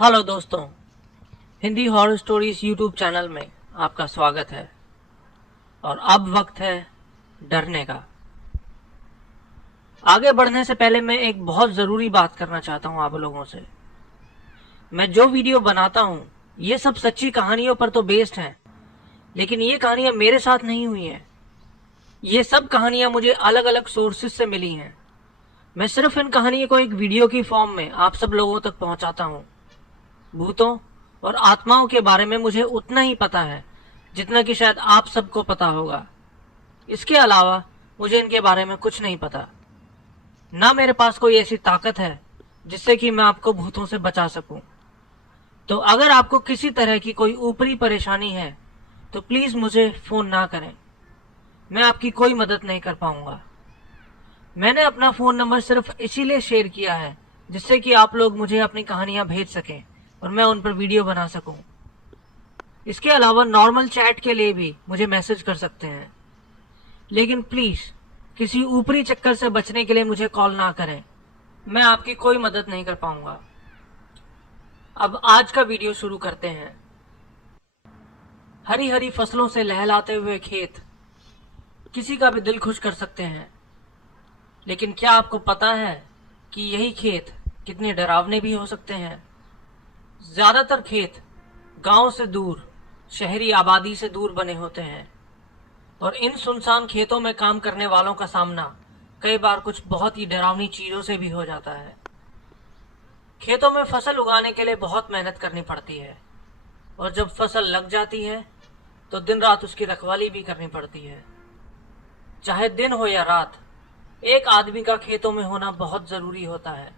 Hello दोस्तों, Hindi horror stories YouTube channel में आपका स्वागत है। और अब वक्त है डरने का। आगे बढ़ने से पहले मैं एक बहुत ज़रूरी बात करना चाहता हूँ आप लोगों से। मैं जो वीडियो बनाता हूँ ये सब सच्ची कहानियों पर तो बेस्ड हैं, लेकिन ये कहानियाँ मेरे साथ नहीं हुई हैं। ये सब कहानियाँ मुझे अलग अलग सोर्सेज से मिली हैं। मैं सिर्फ इन कहानियों को एक वीडियो की फॉर्म में आप सब लोगों तक पहुँचाता हूँ। भूतों और आत्माओं के बारे में मुझे उतना ही पता है जितना कि शायद आप सबको पता होगा। इसके अलावा मुझे इनके बारे में कुछ नहीं पता। ना मेरे पास कोई ऐसी ताकत है जिससे कि मैं आपको भूतों से बचा सकूं। तो अगर आपको किसी तरह की कोई ऊपरी परेशानी है तो प्लीज मुझे फोन ना करें। मैं आपकी कोई मदद नहीं कर पाऊंगा। मैंने अपना फोन नंबर सिर्फ इसीलिए शेयर किया है जिससे कि आप लोग मुझे अपनी कहानियां भेज सकें और मैं उन पर वीडियो बना सकूं। इसके अलावा नॉर्मल चैट के लिए भी मुझे मैसेज कर सकते हैं, लेकिन प्लीज किसी ऊपरी चक्कर से बचने के लिए मुझे कॉल ना करें। मैं आपकी कोई मदद नहीं कर पाऊंगा। अब आज का वीडियो शुरू करते हैं। हरी हरी फसलों से लहलाते हुए खेत किसी का भी दिल खुश कर सकते हैं, लेकिन क्या आपको पता है कि यही खेत कितने डरावने भी हो सकते हैं। ज्यादातर खेत गांव से दूर, शहरी आबादी से दूर बने होते हैं, और इन सुनसान खेतों में काम करने वालों का सामना कई बार कुछ बहुत ही डरावनी चीजों से भी हो जाता है। खेतों में फसल उगाने के लिए बहुत मेहनत करनी पड़ती है, और जब फसल लग जाती है तो दिन रात उसकी रखवाली भी करनी पड़ती है। चाहे दिन हो या रात, एक आदमी का खेतों में होना बहुत जरूरी होता है।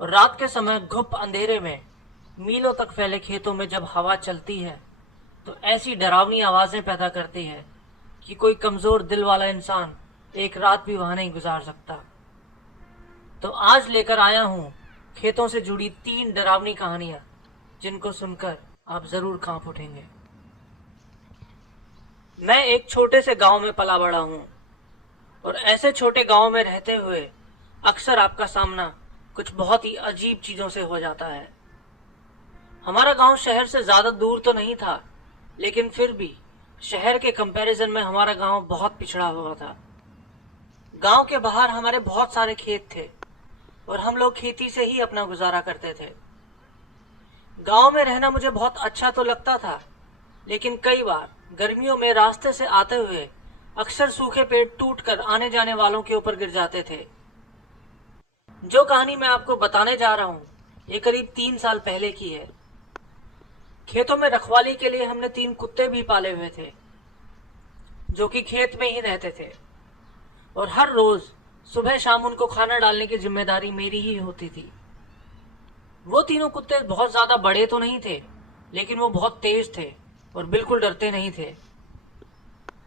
और रात के समय घुप अंधेरे में मीलों तक फैले खेतों में जब हवा चलती है तो ऐसी डरावनी आवाजें पैदा करती है कि कोई कमजोर दिल वाला इंसान एक रात भी वहां नहीं गुजार सकता। तो आज लेकर आया हूं खेतों से जुड़ी 3 डरावनी कहानियां, जिनको सुनकर आप जरूर कांप उठेंगे। मैं एक छोटे से गांव में पला बड़ा हूं, और ऐसे छोटे गांव में रहते हुए अक्सर आपका सामना कुछ बहुत ही अजीब चीजों से हो जाता है। हमारा गांव शहर से ज्यादा दूर तो नहीं था, लेकिन फिर भी शहर के कंपैरिजन में हमारा गांव बहुत पिछड़ा हुआ था। गांव के बाहर हमारे बहुत सारे खेत थे, और हम लोग खेती से ही अपना गुजारा करते थे। गांव में रहना मुझे बहुत अच्छा तो लगता था, लेकिन कई बार गर्मियों में रास्ते से आते हुए अक्सर सूखे पेड़ टूटकर आने जाने वालों के ऊपर गिर जाते थे। जो कहानी मैं आपको बताने जा रहा हूँ ये करीब 3 साल पहले की है। खेतों में रखवाली के लिए हमने 3 कुत्ते भी पाले हुए थे, जो कि खेत में ही रहते थे, और हर रोज सुबह शाम उनको खाना डालने की जिम्मेदारी मेरी ही होती थी। वो तीनों कुत्ते बहुत ज्यादा बड़े तो नहीं थे, लेकिन वो बहुत तेज थे और बिल्कुल डरते नहीं थे।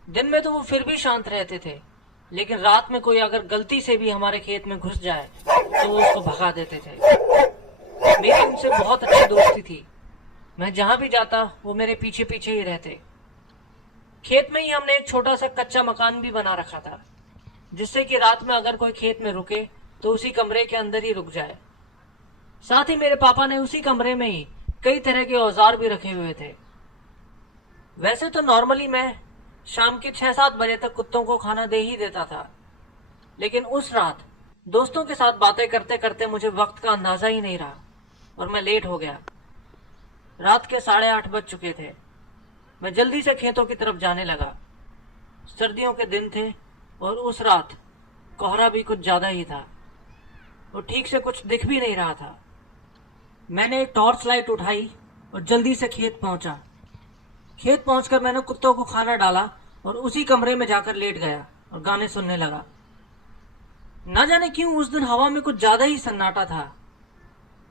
दिन में तो वो फिर भी शांत रहते थे, लेकिन रात में कोई अगर गलती से भी हमारे खेत में घुस जाए तो वो उसको भगा देते थे। मेरी उनसे बहुत अच्छी दोस्ती थी। मैं जहां भी जाता वो मेरे पीछे पीछे ही रहते। खेत में ही हमने एक छोटा सा कच्चा मकान भी बना रखा था, जिससे कि रात में अगर कोई खेत में रुके तो उसी कमरे के अंदर ही रुक जाए। साथ ही मेरे पापा ने उसी कमरे में ही कई तरह के औजार भी रखे हुए थे। वैसे तो नॉर्मली मैं शाम के 6-7 बजे तक कुत्तों को खाना दे ही देता था, लेकिन उस रात दोस्तों के साथ बातें करते करते मुझे वक्त का अंदाजा ही नहीं रहा और मैं लेट हो गया। रात के 8:30 बज चुके थे। मैं जल्दी से खेतों की तरफ जाने लगा। सर्दियों के दिन थे और उस रात कोहरा भी कुछ ज्यादा ही था, और ठीक से कुछ दिख भी नहीं रहा था। मैंने एक टॉर्च लाइट उठाई और जल्दी से खेत पहुंचा। खेत पहुंचकर मैंने कुत्तों को खाना डाला और उसी कमरे में जाकर लेट गया और गाने सुनने लगा। ना जाने क्यों उस दिन हवा में कुछ ज्यादा ही सन्नाटा था।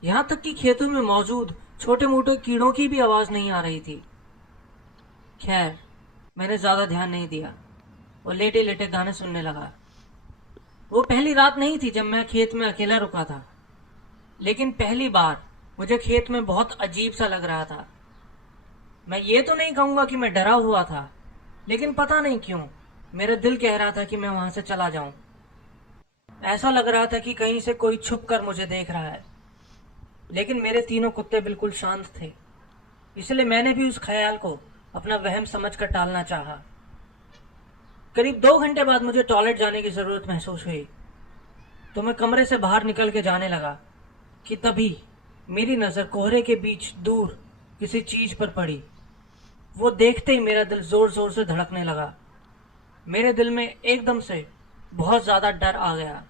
यहां तक कि खेतों में मौजूद छोटे मोटे कीड़ों की भी आवाज नहीं आ रही थी। खैर, मैंने ज्यादा ध्यान नहीं दिया और लेटे लेटे गाने सुनने लगा। वो पहली रात नहीं थी जब मैं खेत में अकेला रुका था, लेकिन पहली बार मुझे खेत में बहुत अजीब सा लग रहा था। मैं ये तो नहीं कहूंगा कि मैं डरा हुआ था, लेकिन पता नहीं क्यों मेरा दिल कह रहा था कि मैं वहां से चला जाऊं। ऐसा लग रहा था कि कहीं से कोई छुप कर मुझे देख रहा है। लेकिन मेरे तीनों कुत्ते बिल्कुल शांत थे, इसलिए मैंने भी उस ख्याल को अपना वहम समझकर टालना चाहा। करीब 2 घंटे बाद मुझे टॉयलेट जाने की जरूरत महसूस हुई, तो मैं कमरे से बाहर निकल के जाने लगा कि तभी मेरी नजर कोहरे के बीच दूर किसी चीज पर पड़ी। वो देखते ही मेरा दिल जोर जोर से धड़कने लगा। मेरे दिल में एकदम से बहुत ज्यादा डर आ गया।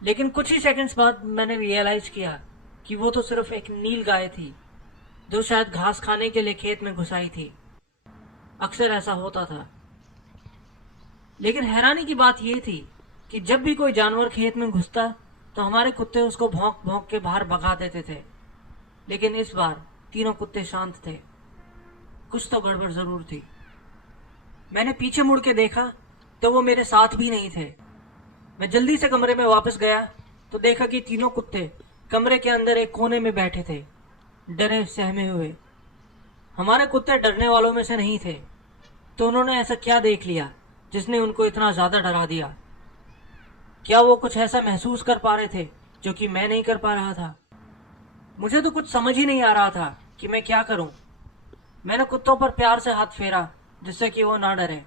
लेकिन कुछ ही सेकंड्स बाद मैंने रियलाइज किया कि वो तो सिर्फ एक नील गाय थी, जो शायद घास खाने के लिए खेत में घुस आई थी। अक्सर ऐसा होता था। लेकिन हैरानी की बात यह थी कि जब भी कोई जानवर खेत में घुसता तो हमारे कुत्ते उसको भौंक भौंक के बाहर भगा देते थे। लेकिन इस बार तीनों कुत्ते शांत थे। कुछ तो गड़बड़ जरूर थी। मैंने पीछे मुड़ के देखा तो वो मेरे साथ भी नहीं थे। मैं जल्दी से कमरे में वापस गया तो देखा कि तीनों कुत्ते कमरे के अंदर एक कोने में बैठे थे, डरे सहमे हुए। हमारे कुत्ते डरने वालों में से नहीं थे, तो उन्होंने ऐसा क्या देख लिया जिसने उनको इतना ज्यादा डरा दिया? क्या वो कुछ ऐसा महसूस कर पा रहे थे जो कि मैं नहीं कर पा रहा था? मुझे तो कुछ समझ ही नहीं आ रहा था कि मैं क्या करूं। मैंने कुत्तों पर प्यार से हाथ फेरा जिससे कि वो ना डरे।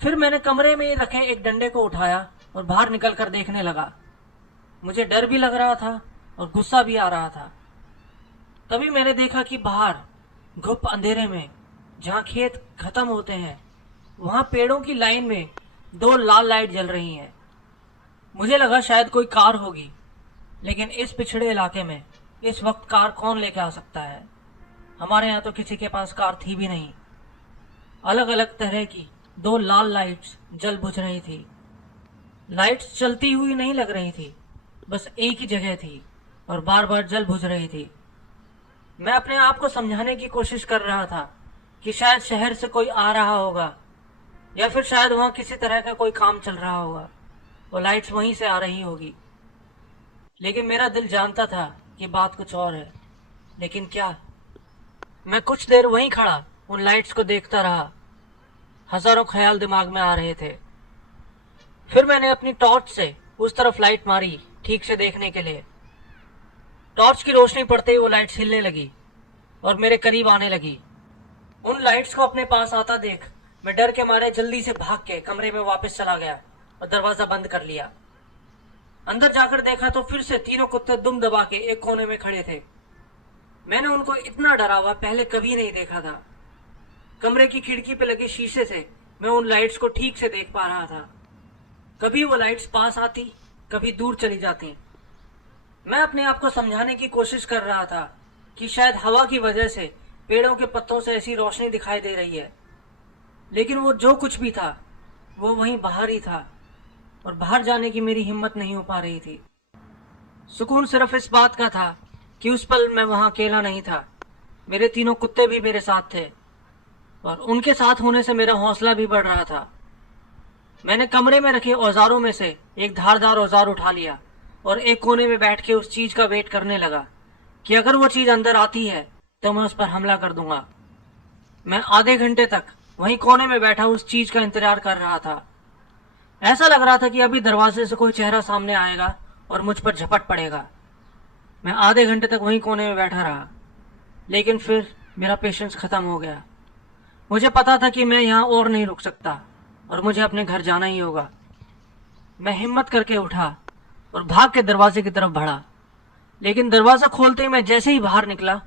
फिर मैंने कमरे में रखे एक डंडे को उठाया और बाहर निकलकर देखने लगा। मुझे डर भी लग रहा था और गुस्सा भी आ रहा था। तभी मैंने देखा कि बाहर घुप अंधेरे में, जहां खेत खत्म होते हैं, वहां पेड़ों की लाइन में 2 लाल लाइट जल रही हैं। मुझे लगा शायद कोई कार होगी, लेकिन इस पिछड़े इलाके में इस वक्त कार कौन लेके आ सकता है? हमारे यहाँ तो किसी के पास कार थी भी नहीं। अलग अलग तरह की 2 लाल लाइट्स जल बुझ रही थी। लाइट्स चलती हुई नहीं लग रही थी, बस एक ही जगह थी और बार बार जल बुझ रही थी। मैं अपने आप को समझाने की कोशिश कर रहा था कि शायद शहर से कोई आ रहा होगा, या फिर शायद वहां किसी तरह का कोई काम चल रहा होगा और लाइट्स वहीं से आ रही होगी। लेकिन मेरा दिल जानता था कि बात कुछ और है। लेकिन क्या? मैं कुछ देर वहीं खड़ा उन लाइट्स को देखता रहा। हजारों ख्याल दिमाग में आ रहे थे। फिर मैंने अपनी टॉर्च से उस तरफ लाइट मारी, ठीक से देखने के लिए। टॉर्च की रोशनी पड़ते ही वो लाइट्स हिलने लगी और मेरे करीब आने लगी। उन लाइट्स को अपने पास आता देख मैं डर के मारे जल्दी से भाग के कमरे में वापस चला गया और दरवाजा बंद कर लिया। अंदर जाकर देखा तो फिर से तीनों कुत्ते दुम दबा के एक कोने में खड़े थे। मैंने उनको इतना डरा हुआ पहले कभी नहीं देखा था। कमरे की खिड़की पे लगे शीशे से मैं उन लाइट्स को ठीक से देख पा रहा था। कभी वो लाइट्स पास आती, कभी दूर चली जाती। मैं अपने आप को समझाने की कोशिश कर रहा था कि शायद हवा की वजह से पेड़ों के पत्तों से ऐसी रोशनी दिखाई दे रही है। लेकिन वो जो कुछ भी था वो वहीं बाहर ही था और बाहर जाने की मेरी हिम्मत नहीं हो पा रही थी। सुकून सिर्फ इस बात का था कि उस पल मैं वहां अकेला नहीं था। मेरे तीनों कुत्ते भी मेरे साथ थे और उनके साथ होने से मेरा हौसला भी बढ़ रहा था। मैंने कमरे में रखे औजारों में से एक धारदार औजार उठा लिया और एक कोने में बैठ के उस चीज का वेट करने लगा कि अगर वो चीज अंदर आती है तो मैं उस पर हमला कर दूंगा। मैं आधे घंटे तक वहीं कोने में बैठा उस चीज का इंतजार कर रहा था। ऐसा लग रहा था कि अभी दरवाजे से कोई चेहरा सामने आएगा और मुझ पर झपट पड़ेगा। मैं आधे घंटे तक वहीं कोने में बैठा रहा, लेकिन फिर मेरा पेशेंस खत्म हो गया। मुझे पता था कि मैं यहाँ और नहीं रुक सकता और मुझे अपने घर जाना ही होगा। मैं हिम्मत करके उठा और भाग के दरवाजे की तरफ बढ़ा। लेकिन दरवाजा खोलते ही मैं जैसे ही बाहर निकला,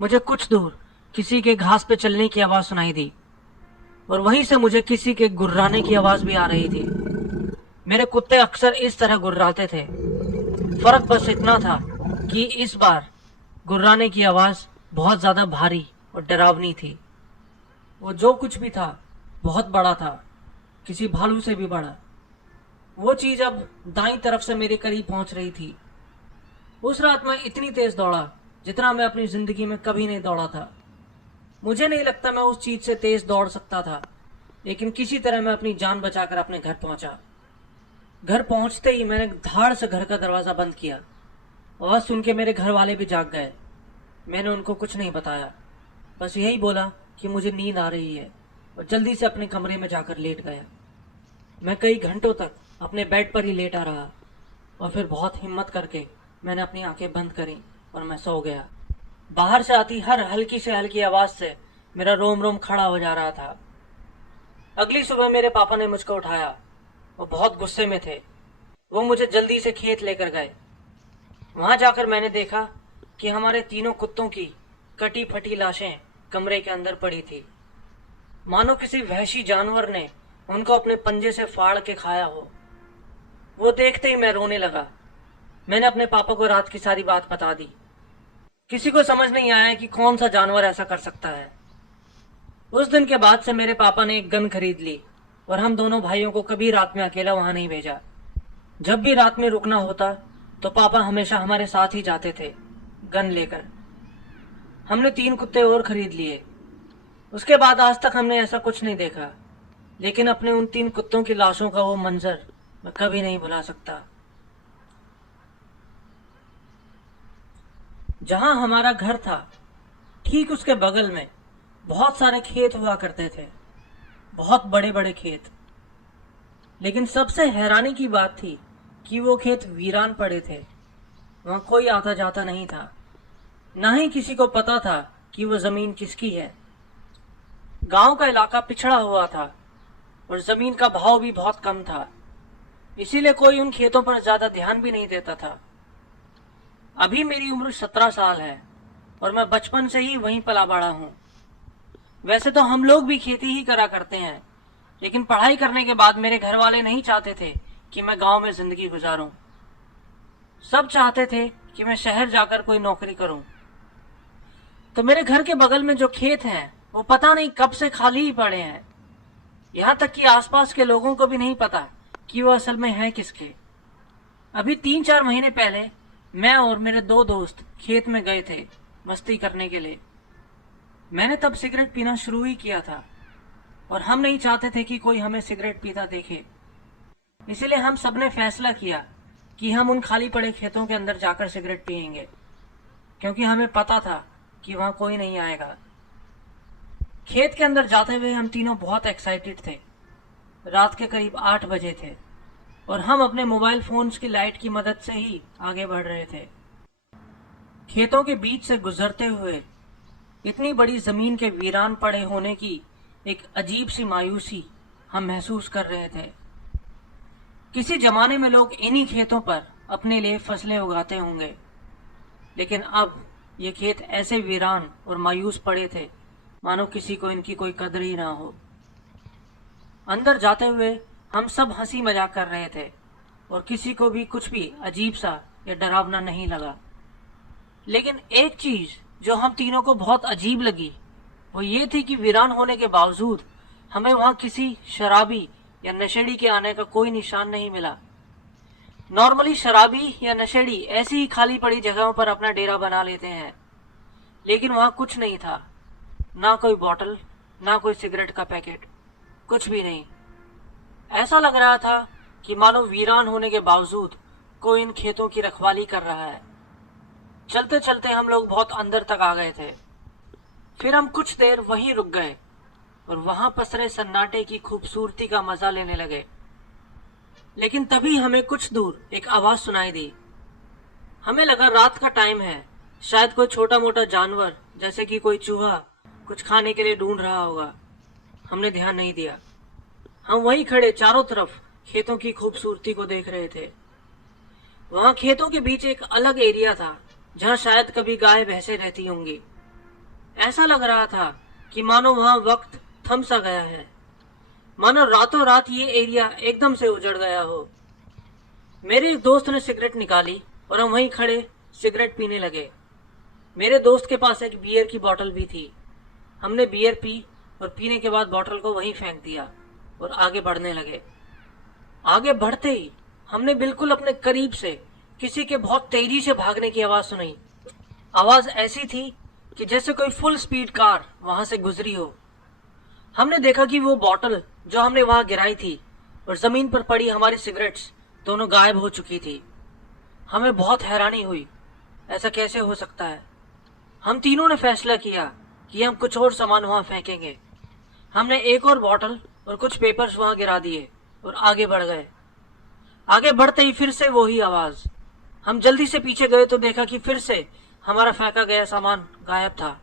मुझे कुछ दूर किसी के घास पे चलने की आवाज सुनाई दी और वहीं से मुझे किसी के गुर्राने की आवाज भी आ रही थी। मेरे कुत्ते अक्सर इस तरह गुर्राते थे। फर्क बस इतना था कि इस बार गुर्राने की आवाज बहुत ज्यादा भारी और डरावनी थी। वो जो कुछ भी था बहुत बड़ा था, किसी भालू से भी बड़ा। वो चीज अब दाईं तरफ से मेरे करीब पहुंच रही थी। उस रात मैं इतनी तेज दौड़ा जितना मैं अपनी जिंदगी में कभी नहीं दौड़ा था। मुझे नहीं लगता मैं उस चीज से तेज दौड़ सकता था, लेकिन किसी तरह मैं अपनी जान बचाकर अपने घर पहुंचा। घर पहुंचते ही मैंने धाड़ से घर का दरवाजा बंद किया। आवाज सुन के मेरे घर वाले भी जाग गए। मैंने उनको कुछ नहीं बताया, बस यही बोला कि मुझे नींद आ रही है और जल्दी से अपने कमरे में जाकर लेट गया। मैं कई घंटों तक अपने बेड पर ही लेटा रहा और फिर बहुत हिम्मत करके मैंने अपनी आंखें बंद करी और मैं सो गया। बाहर से आती हर हल्की से हल्की आवाज से मेरा रोम रोम खड़ा हो जा रहा था। अगली सुबह मेरे पापा ने मुझको उठाया। वो बहुत गुस्से में थे। वो मुझे जल्दी से खेत लेकर गए। वहां जाकर मैंने देखा कि हमारे तीनों कुत्तों की कटी फटी लाशें कमरे के अंदर पड़ी थी, मानो किसी वहशी जानवर ने उनको अपने पंजे से फाड़ के खाया हो। वो देखते ही मैं रोने लगा। मैंने अपने पापा को रात की सारी बात बता दी। किसी को समझ नहीं आया कि कौन सा जानवर ऐसा कर सकता है। उस दिन के बाद से मेरे पापा ने एक गन खरीद ली और हम दोनों भाइयों को कभी रात में अकेला वहां नहीं भेजा। जब भी रात में रुकना होता तो पापा हमेशा हमारे साथ ही जाते थे गन लेकर। हमने 3 कुत्ते और खरीद लिए। उसके बाद आज तक हमने ऐसा कुछ नहीं देखा, लेकिन अपने उन 3 कुत्तों की लाशों का वो मंजर मैं कभी नहीं भुला सकता। जहां हमारा घर था ठीक उसके बगल में बहुत सारे खेत हुआ करते थे, बहुत बड़े बड़े खेत। लेकिन सबसे हैरानी की बात थी कि वो खेत वीरान पड़े थे। वहां कोई आता जाता नहीं था, ना ही किसी को पता था कि वो जमीन किसकी है। गांव का इलाका पिछड़ा हुआ था और जमीन का भाव भी बहुत कम था, इसीलिए कोई उन खेतों पर ज्यादा ध्यान भी नहीं देता था। अभी मेरी उम्र 17 साल है और मैं बचपन से ही वहीं पला बड़ा हूँ। वैसे तो हम लोग भी खेती ही करा करते हैं, लेकिन पढ़ाई करने के बाद मेरे घर वाले नहीं चाहते थे कि मैं गांव में जिंदगी गुजारूं। सब चाहते थे कि मैं शहर जाकर कोई नौकरी करूं। तो मेरे घर के बगल में जो खेत हैं वो पता नहीं कब से खाली ही पड़े हैं। यहाँ तक कि आसपास के लोगों को भी नहीं पता कि वो असल में है किसके। अभी 3-4 महीने पहले मैं और मेरे 2 दोस्त खेत में गए थे मस्ती करने के लिए। मैंने तब सिगरेट पीना शुरू ही किया था और हम नहीं चाहते थे कि कोई हमें सिगरेट पीता देखे। इसीलिए हम सबने फैसला किया कि हम उन खाली पड़े खेतों के अंदर जाकर सिगरेट पिएंगे, क्योंकि हमें पता था कि वहां कोई नहीं आएगा। खेत के अंदर जाते हुए हम तीनों बहुत एक्साइटेड थे। रात के करीब 8 बजे थे और हम अपने मोबाइल फोन्स की लाइट की मदद से ही आगे बढ़ रहे थे। खेतों के बीच से गुजरते हुए इतनी बड़ी जमीन के वीरान पड़े होने की एक अजीब सी मायूसी हम महसूस कर रहे थे। किसी जमाने में लोग इन्हीं खेतों पर अपने लिए फसलें उगाते होंगे, लेकिन अब ये खेत ऐसे वीरान और मायूस पड़े थे मानो किसी को इनकी कोई कदर ही ना हो। अंदर जाते हुए हम सब हंसी मजाक कर रहे थे और किसी को भी कुछ भी अजीब सा या डरावना नहीं लगा। लेकिन एक चीज जो हम तीनों को बहुत अजीब लगी वो ये थी कि वीरान होने के बावजूद हमें वहां किसी शराबी या नशेड़ी के आने का कोई निशान नहीं मिला। नॉर्मली शराबी या नशेड़ी ऐसी ही खाली पड़ी जगहों पर अपना डेरा बना लेते हैं, लेकिन वहां कुछ नहीं था। ना कोई बोतल, ना कोई सिगरेट का पैकेट, कुछ भी नहीं। ऐसा लग रहा था कि मानो वीरान होने के बावजूद कोई इन खेतों की रखवाली कर रहा है। चलते चलते हम लोग बहुत अंदर तक आ गए थे। फिर हम कुछ देर वहीं रुक गए और वहां पसरे सन्नाटे की खूबसूरती का मजा लेने लगे। लेकिन तभी हमें कुछ दूर एक आवाज सुनाई दी। हमें लगा रात का टाइम है, शायद कोई छोटा मोटा जानवर जैसे कि कोई चूहा कुछ खाने के लिए ढूंढ रहा होगा। हमने ध्यान नहीं दिया। हम वहीं खड़े चारों तरफ खेतों की खूबसूरती को देख रहे थे। वहां खेतों के बीच एक अलग एरिया था जहां शायद कभी गाय भैंसे रहती होंगी। ऐसा लग रहा था कि मानो वहां वक्त थम सा गया है, मानो रातों रात ये एरिया एकदम से उजड़ गया हो। मेरे एक दोस्त ने सिगरेट निकाली और हम वहीं खड़े सिगरेट पीने लगे। मेरे दोस्त के पास एक बियर की बोतल भी थी। हमने बियर पी और पीने के बाद बोतल को वहीं फेंक दिया और आगे बढ़ने लगे। आगे बढ़ते ही हमने बिल्कुल अपने करीब से किसी के बहुत तेजी से भागने की आवाज सुनी। आवाज ऐसी थी कि जैसे कोई फुल स्पीड कार वहां से गुजरी हो। हमने देखा कि वो बोतल जो हमने वहां गिराई थी और जमीन पर पड़ी हमारी सिगरेट्स दोनों गायब हो चुकी थी। हमें बहुत हैरानी हुई, ऐसा कैसे हो सकता है। हम तीनों ने फैसला किया कि हम कुछ और सामान वहां फेंकेंगे। हमने एक और बोतल और कुछ पेपर्स वहां गिरा दिए और आगे बढ़ गए। आगे बढ़ते ही फिर से वही आवाज। हम जल्दी से पीछे गए तो देखा कि फिर से हमारा फेंका गया सामान गायब था।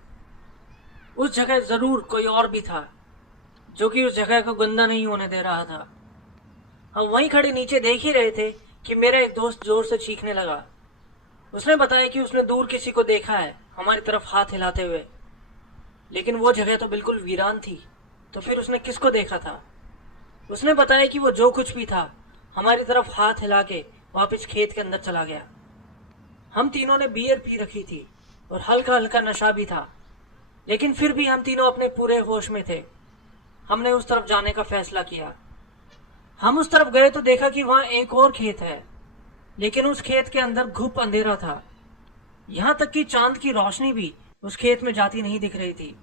उस जगह जरूर कोई और भी था जो कि उस जगह को गंदा नहीं होने दे रहा था। हम वहीं खड़े नीचे देख ही रहे थे कि मेरा एक दोस्त जोर से चीखने लगा। उसने बताया कि उसने दूर किसी को देखा है हमारी तरफ हाथ हिलाते हुए, लेकिन वो जगह तो बिल्कुल वीरान थी। तो फिर उसने किसको देखा था? उसने बताया कि वो जो कुछ भी था हमारी तरफ हाथ हिला के वापस खेत के अंदर चला गया। हम तीनों ने बियर पी रखी थी और हल्का हल्का नशा भी था, लेकिन फिर भी हम तीनों अपने पूरे होश में थे। हमने उस तरफ जाने का फैसला किया। हम उस तरफ गए तो देखा कि वहां एक और खेत है, लेकिन उस खेत के अंदर घुप अंधेरा था। यहां तक कि चांद की रोशनी भी उस खेत में जाती नहीं दिख रही थी।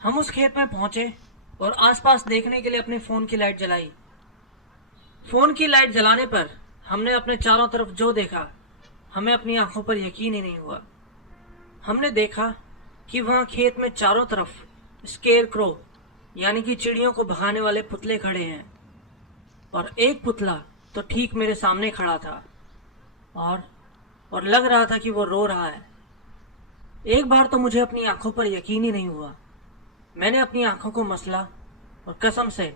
हम उस खेत में पहुंचे और आसपास देखने के लिए अपने फोन की लाइट जलाई। फोन की लाइट जलाने पर हमने अपने चारों तरफ जो देखा, हमें अपनी आंखों पर यकीन ही नहीं हुआ। हमने देखा कि वहां खेत में चारों तरफ स्केयर क्रो यानी कि चिड़ियों को भगाने वाले पुतले खड़े हैं, और एक पुतला तो ठीक मेरे सामने खड़ा था और लग रहा था कि वो रो रहा है। एक बार तो मुझे अपनी आंखों पर यकीन ही नहीं हुआ। मैंने अपनी आंखों को मसला और कसम से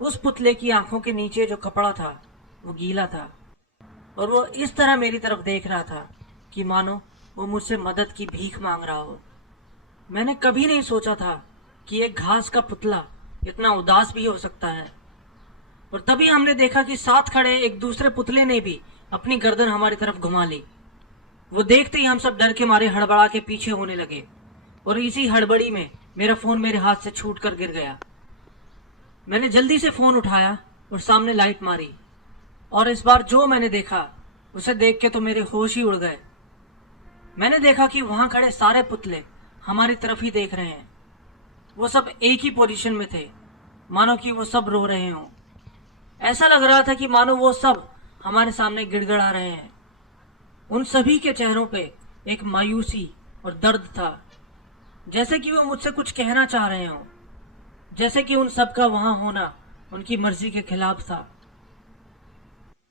उस पुतले की आंखों के नीचे जो कपड़ा था वो गीला था, और वो इस तरह मेरी तरफ देख रहा था कि मानो वो मुझसे मदद की भीख मांग रहा हो। मैंने कभी नहीं सोचा था कि एक घास का पुतला इतना उदास भी हो सकता है। और तभी हमने देखा कि साथ खड़े एक दूसरे पुतले ने भी अपनी गर्दन हमारी तरफ घुमा ली। वो देखते ही हम सब डर के मारे हड़बड़ा के पीछे होने लगे, और इसी हड़बड़ी में मेरा फोन मेरे हाथ से छूट कर गिर गया। मैंने जल्दी से फोन उठाया और सामने लाइट मारी, और इस बार जो मैंने देखा उसे देख के तो मेरे होश ही उड़ गए। मैंने देखा कि वहां खड़े सारे पुतले हमारी तरफ ही देख रहे हैं। वो सब एक ही पोजीशन में थे, मानो कि वो सब रो रहे हों। ऐसा लग रहा था कि मानो वो सब हमारे सामने गिड़गिड़ा रहे हैं। उन सभी के चेहरों पे एक मायूसी और दर्द था, जैसे कि वो मुझसे कुछ कहना चाह रहे हों, जैसे कि उन सब का वहां होना उनकी मर्जी के खिलाफ था।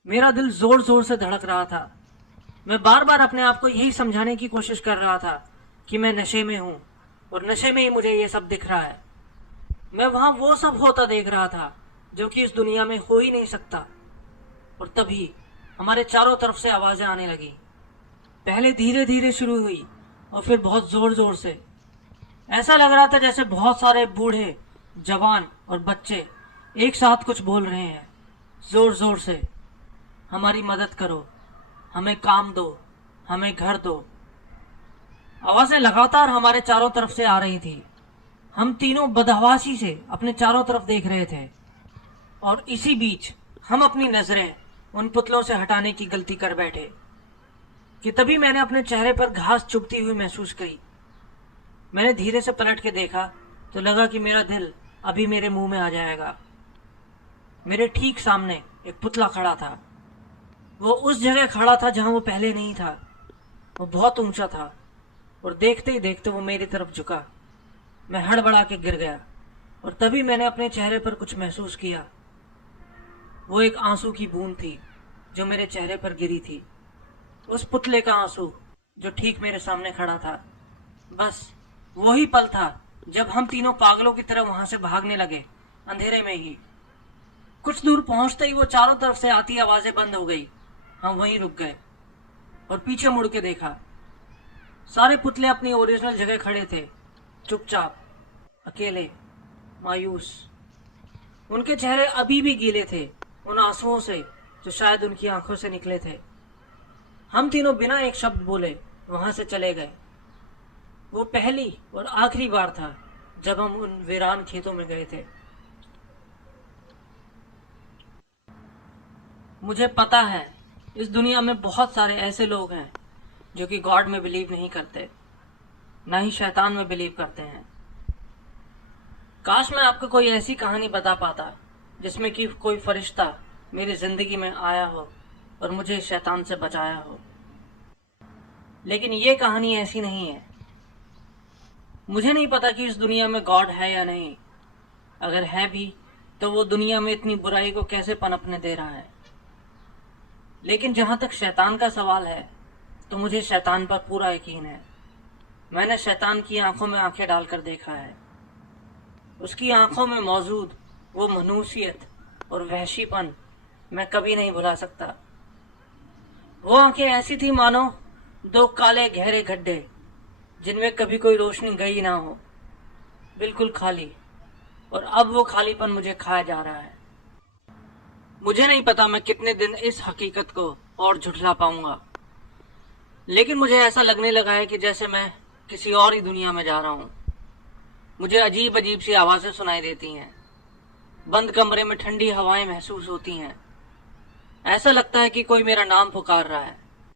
मेरा दिल जोर जोर से धड़क रहा था। मैं बार बार अपने आप को यही समझाने की कोशिश कर रहा था कि मैं नशे में हूं, और नशे में ही मुझे ये सब दिख रहा है। मैं वहां वो सब होता देख रहा था जो कि इस दुनिया में हो ही नहीं सकता। और तभी हमारे चारों तरफ से आवाजें आने लगी। पहले धीरे धीरे शुरू हुई और फिर बहुत जोर जोर से। ऐसा लग रहा था जैसे बहुत सारे बूढ़े, जवान और बच्चे एक साथ कुछ बोल रहे हैं जोर जोर से। हमारी मदद करो, हमें काम दो, हमें घर दो। आवाजें लगातार हमारे चारों तरफ से आ रही थी। हम तीनों बदहवासी से अपने चारों तरफ देख रहे थे, और इसी बीच हम अपनी नजरें उन पुतलों से हटाने की गलती कर बैठे कि तभी मैंने अपने चेहरे पर घास चुभती हुई महसूस करी। मैंने धीरे से पलट के देखा तो लगा कि मेरा दिल अभी मेरे मुंह में आ जाएगा। मेरे ठीक सामने एक पुतला खड़ा था। वो उस जगह खड़ा था जहां वो पहले नहीं था। वो बहुत ऊंचा था, और देखते ही देखते वो मेरी तरफ झुका। मैं हड़बड़ा के गिर गया, और तभी मैंने अपने चेहरे पर कुछ महसूस किया। वो एक आंसू की बूंद थी जो मेरे चेहरे पर गिरी थी। उस पुतले का आंसू जो ठीक मेरे सामने खड़ा था। बस वही पल था जब हम तीनों पागलों की तरह वहां से भागने लगे, अंधेरे में ही। कुछ दूर पहुंचते ही वो चारों तरफ से आती आवाजें बंद हो गई। हम वहीं रुक गए और पीछे मुड़ के देखा। सारे पुतले अपनी ओरिजिनल जगह खड़े थे, चुपचाप, अकेले, मायूस। उनके चेहरे अभी भी गीले थे उन आंसुओं से जो शायद उनकी आंखों से निकले थे। हम तीनों बिना एक शब्द बोले वहां से चले गए। वो पहली और आखिरी बार था जब हम उन वीरान खेतों में गए थे। मुझे पता है इस दुनिया में बहुत सारे ऐसे लोग हैं जो कि गॉड में बिलीव नहीं करते, ना ही शैतान में बिलीव करते हैं। काश मैं आपको कोई ऐसी कहानी बता पाता जिसमें कि कोई फरिश्ता मेरी जिंदगी में आया हो और मुझे शैतान से बचाया हो, लेकिन ये कहानी ऐसी नहीं है। मुझे नहीं पता कि इस दुनिया में गॉड है या नहीं। अगर है भी तो वो दुनिया में इतनी बुराई को कैसे पनपने दे रहा है। लेकिन जहां तक शैतान का सवाल है तो मुझे शैतान पर पूरा यकीन है। मैंने शैतान की आंखों में आंखें डालकर देखा है। उसकी आंखों में मौजूद वो मनुष्यत और वहशीपन मैं कभी नहीं भुला सकता। वो आंखें ऐसी थी मानो दो काले गहरे गड्ढे जिनमें कभी कोई रोशनी गई ना हो, बिल्कुल खाली। और अब वो खालीपन मुझे खाया जा रहा है। मुझे नहीं पता मैं कितने दिन इस हकीकत को और झुठला पाऊंगा, लेकिन मुझे ऐसा लगने लगा है कि जैसे मैं किसी और ही दुनिया में जा रहा हूं। मुझे अजीब अजीब सी आवाजें सुनाई देती हैं। बंद कमरे में ठंडी हवाएं महसूस होती हैं। ऐसा लगता है कि कोई मेरा नाम पुकार रहा है।